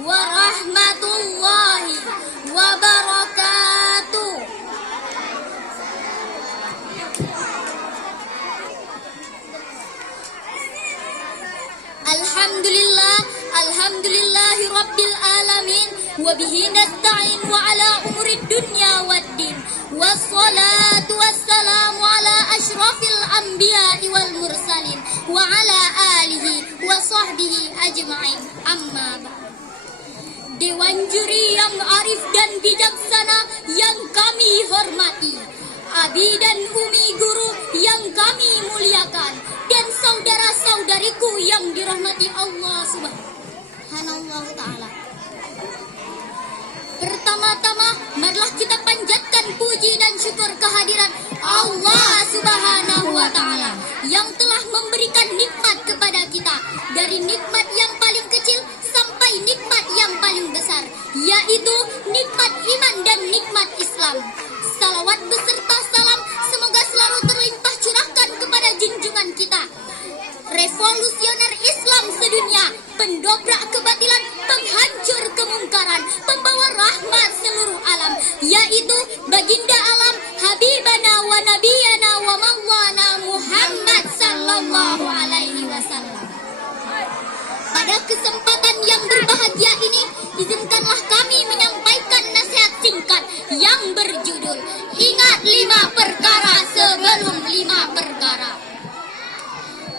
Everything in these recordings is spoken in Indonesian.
warahmatullahi wabarakatuh. Alhamdulillahi rabbil alamin, wa bihi nasta'in wa ala umurid dunya waddin, wassalatu wassalamu ala asyrafil anbiya'i wal mursalin wa ala alihi wa sahbihi ajma'in, amma ba'd. Dewan juri yang arif dan bijaksana yang kami hormati, abi dan umi guru yang kami muliakan, dan saudara-saudariku yang dirahmati Allah Subhanahu wa ta'ala. Pertama-tama, marilah kita panjatkan puji dan syukur kehadiran Allah Subhanahu wa ta'ala yang telah memberikan nikmat kepada kita, dari nikmat yang paling kecil sampai nikmat yang paling besar, yaitu nikmat iman dan nikmat Islam. Salawat beserta salam semoga selalu terlimpah curahkan kepada junjungan kita, revolusioner Islam sedunia, pendobrak kebatilan, penghancur kemungkaran, pembawa rahmat seluruh alam, yaitu baginda alam, habibana wa nabiyana wa maulana Muhammad sallallahu alaihi wasallam. Pada kesempatan yang berbahagia ini, izinkanlah kami menyampaikan nasihat singkat yang berjudul Ingat 5 perkara sebelum 5 perkara.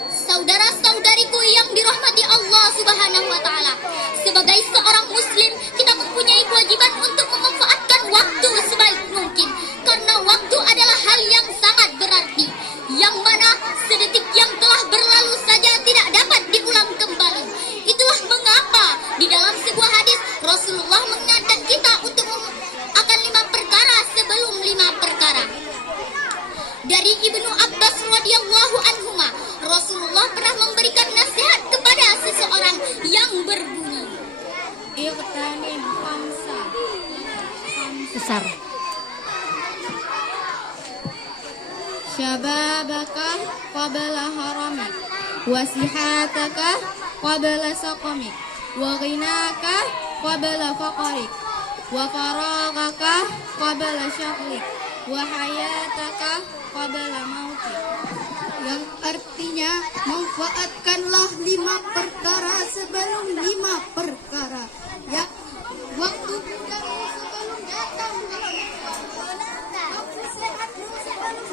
Saudara-saudariku yang dirahmati Allah Subhanahu wa ta'ala, sebagai seorang muslim, kita mempunyai kewajiban untuk memanfaatkan waktu sebaik mungkin, karena waktu adalah hal yang sangat berarti, yang mana sedetik yang telah berlalu saja tidak dapat diulang kembali. Itulah mengapa di dalam sebuah hadis Rasulullah mengingatkan kita untuk akan 5 perkara sebelum 5 perkara. Dari Ibnu Abbas radhiyallahu anhuma, Rasulullah pernah memberikan nasihat kepada seseorang yang berbunyi, Iqtanim khamsa. Besar. Syababaka qabla haramik, wasihataka qabla saqamik, wa ghinaka qabla faqarik, wa faragaka qabla syaqlik, wa hayataka qabla mautik. Yang artinya, manfaatkanlah 5 perkara sebelum 5 perkara. Ya, waktu mudamu sebelum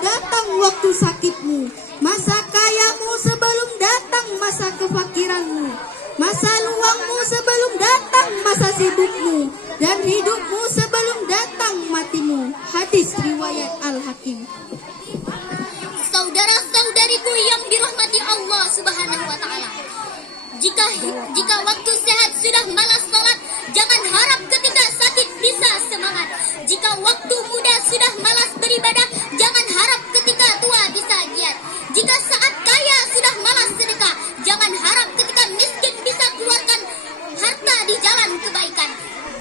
datang waktu sakitmu, masa kayamu sebelum datang masa kefakiranmu, masa luangmu sebelum datang masa sibukmu, dan hidupmu sebelum datang matimu. Hadis riwayat Al-Hakim. Saudara-saudariku yang dirahmati Allah Subhanahu wa ta'ala, jika waktu sehat sudah malas salat, jangan harap ketika sakit bisa semangat. Jika waktu muda sudah malas beribadah, jangan harap ketika tua bisa giat. Jika saat kaya sudah malas sedekah, jangan harap ketika miskin bisa keluarkan harta di jalan kebaikan.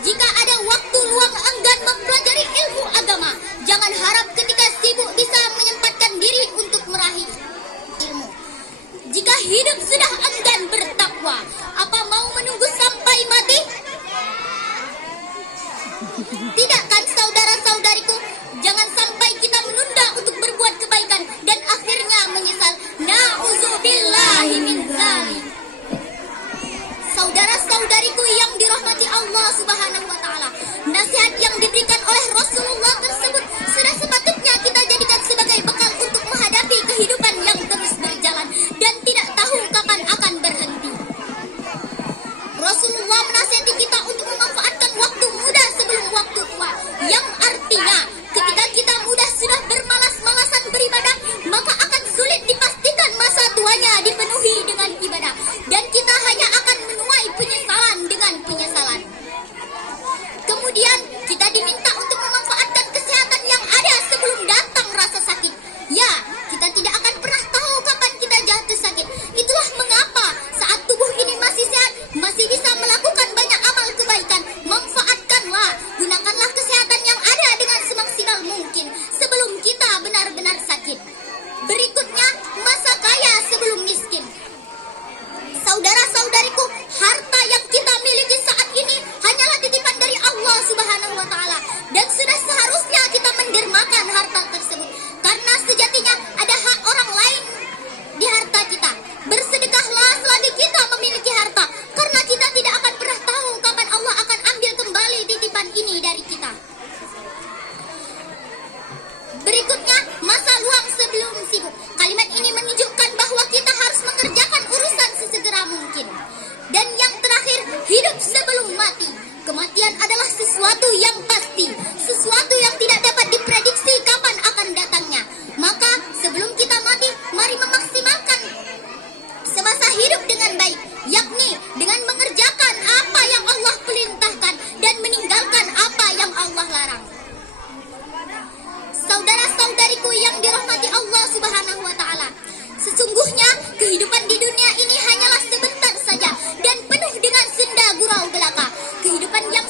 Jika ada waktu luang enggan mempelajari ilmu agama, jangan harap ketika sibuk bisa menyempatkan diri untuk meraih ilmu. Jika hidup sudah enggan bertakwa, apa mau menunggu sampai mati? Tidak kan saudara-saudariku? Jangan sampai kita menunda untuk berbuat kebaikan dan akhirnya menyesal. Na'udzubillahi min dzalik. Saudara-saudariku yang dirahmati Allah Subhanahu wa ta'ala, nasihat yang diberikan oleh Rasulullah tersebut sudah sepatutnya kita jadikan sebagai bekal untuk menghadapi kehidupan yang terus berjalan dan tidak tahu kapan akan kematian adalah sesuatu yang pasti, sesuatu yang tidak dapat diprediksi kapan akan datangnya. Maka sebelum kita mati, mari memaksimalkan semasa hidup dengan baik, yakni dengan mengerjakan apa yang Allah perintahkan dan meninggalkan apa yang Allah larang. Saudara-saudariku yang dirahmati Allah Subhanahu wa taala, sesungguhnya kehidupan di dunia ini hanyalah sebentar saja dan penuh dengan senda gurau belaka. Kehidupan yang